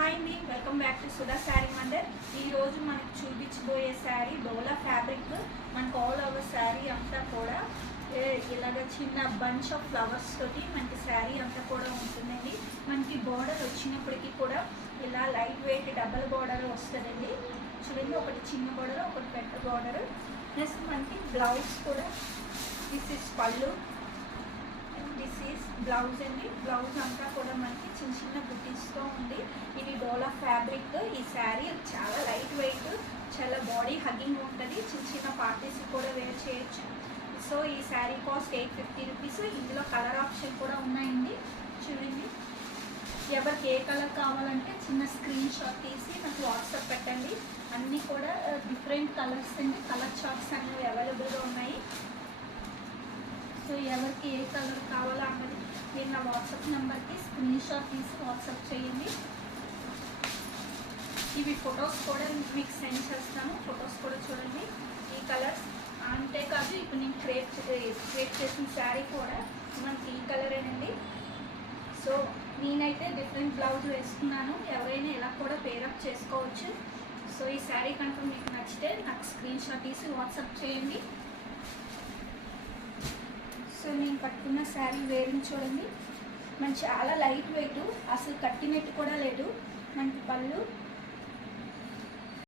Hi అండి, welcome back to Sudha Sari Mandir. ఈరోజు మనకు చూపించబోయే శారీ డోలా ఫ్యాబ్రిక్. మనకు ఆల్ ఓవర్ శారీ అంతా కూడా ఇలాగ చిన్న బంచ్ ఆఫ్ ఫ్లవర్స్ తోటి మనకి శారీ అంతా కూడా ఉంటుందండి. మనకి బార్డర్ వచ్చినప్పటికీ కూడా ఇలా లైట్ వెయిట్ డబల్ బార్డర్ వస్తుందండి. చూడండి, ఒకటి చిన్న బార్డర్, ఒకటి పెద్ద బార్డర్. ప్లస్ మనకి బ్లౌజ్ కూడా దిస్ ఇస్ పళ్ళు, దిస్ ఈస్ బ్లౌజ్ అండి. బ్లౌజ్ అంతా కూడా మనకి చిన్న చిన్న బుటీస్తో ఉంది. ఇది డోలా ఫ్యాబ్రిక్. ఈ శారీ చాలా లైట్ వెయిట్, చాలా బాడీ హగ్గింగ్ ఉంటుంది. చిన్న చిన్న పార్టీస్ కూడా వేర్ చేయొచ్చు. సో ఈ శారీ కాస్ట్ 850 రూపీస్. ఇందులో కలర్ ఆప్షన్ కూడా ఉన్నాయండి. చూడండి, ఎవరికి ఏ కలర్ కావాలంటే చిన్న స్క్రీన్ షాట్ తీసి నాకు వాట్సాప్ పెట్టండి. అన్నీ కూడా డిఫరెంట్ కలర్స్ అండి. కలర్ చార్ట్స్ అనేవి అవైలబుల్గా ఉన్నాయి. సో ఎవరికి ఏ కలర్ కావాలో అన్నది మీరు నా వాట్సాప్ నెంబర్కి స్క్రీన్ షాట్ తీసి వాట్సాప్ చేయండి. ఇవి ఫొటోస్ కూడా మీకు సెండ్ చేస్తాను. ఫొటోస్ కూడా చూడండి. ఈ కలర్స్ అంతేకాదు, ఇప్పుడు నేను క్రియేట్ చేసిన శారీ కూడా మనకి ఈ కలరేనండి. సో నేనైతే డిఫరెంట్ బ్లౌజ్ వేసుకున్నాను. ఎవరైనా ఇలా కూడా పేరప్ చేసుకోవచ్చు. సో ఈ శారీ కనుక మీకు నచ్చితే నాకు స్క్రీన్ షాట్ తీసి వాట్సాప్ చేయండి. సో నేను కట్టుకున్న శారీ వేరింగ్ చూడండి, మన చాలా లైట్ వెయిట్, అసలు కట్టినట్టు కూడా లేదు. మనకి పళ్ళు,